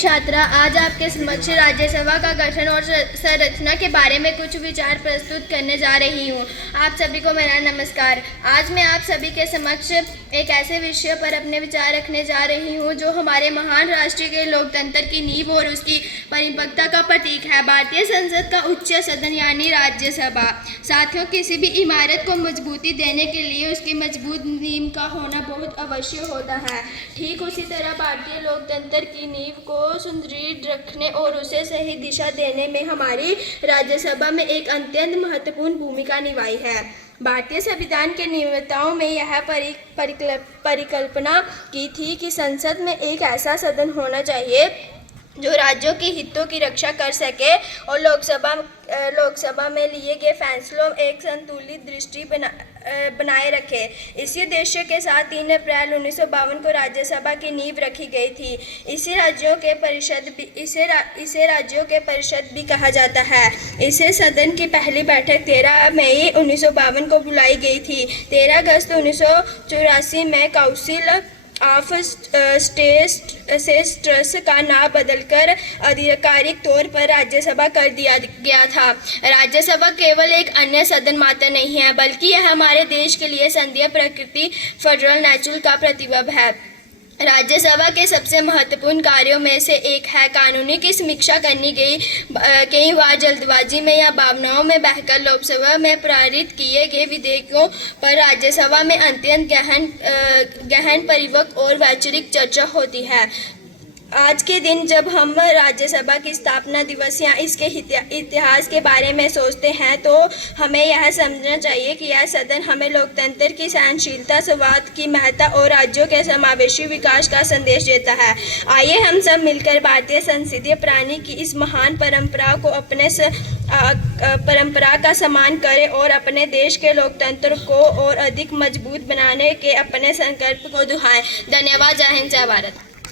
छात्रा, आज आपके समक्ष राज्यसभा का गठन और संरचना के बारे में कुछ विचार प्रस्तुत करने जा रही हूँ। आप सभी को मेरा नमस्कार। आज मैं आप सभी के समक्ष एक ऐसे विषय पर अपने विचार रखने जा रही हूँ जो हमारे महान राष्ट्र के लोकतंत्र की नींव और उसकी परिपक्वता का प्रतीक है, भारतीय संसद का उच्च सदन यानी राज्यसभा। साथियों, किसी भी इमारत को मजबूती देने के लिए उसकी मजबूत नींव का होना बहुत आवश्यक होता है। ठीक उसी तरह भारतीय लोकतंत्र की नींव को सुदृढ़ रखने और उसे सही दिशा देने में हमारी राज्यसभा में एक अत्यंत महत्वपूर्ण भूमिका निभाई है। भारतीय संविधान के निर्माताओं में यह परिकल्पना की थी कि संसद में एक ऐसा सदन होना चाहिए जो राज्यों के हितों की रक्षा कर सके और लोकसभा में लिए गए फैसलों एक संतुलित दृष्टि बनाए रखे। इसी उद्देश्य के साथ 3 अप्रैल 1952 को राज्यसभा की नींव रखी गई थी। इसे राज्यों के परिषद भी कहा जाता है। इसे सदन की पहली बैठक 13 मई 1952 को बुलाई गई थी। 13 अगस्त 1984 में काउंसिल ऑफ स्टेट्स का नाम बदलकर आधिकारिक तौर पर राज्यसभा कर दिया गया था। राज्यसभा केवल एक अन्य सदन मात्र नहीं है, बल्कि यह हमारे देश के लिए संघीय प्रकृति फेडरल नेचर का प्रतिबिंब है। राज्यसभा के सबसे महत्वपूर्ण कार्यों में से एक है कानूनी की समीक्षा करनी गई। कई बार जल्दबाजी में या भावनाओं में बहकर लोकसभा में पारित किए गए विधेयकों पर राज्यसभा में अत्यंत गहन परिपक्व और वैचारिक चर्चा होती है। आज के दिन जब हम राज्यसभा की स्थापना दिवस या इसके इतिहास के बारे में सोचते हैं तो हमें यह समझना चाहिए कि यह सदन हमें लोकतंत्र की सहनशीलता, संवाद की महत्ता और राज्यों के समावेशी विकास का संदेश देता है। आइए हम सब मिलकर भारतीय संसदीय प्रणाली की इस महान परंपरा का सम्मान करें और अपने देश के लोकतंत्र को और अधिक मजबूत बनाने के अपने संकल्प को दोहराएं। धन्यवाद। जय हिंद, जय भारत।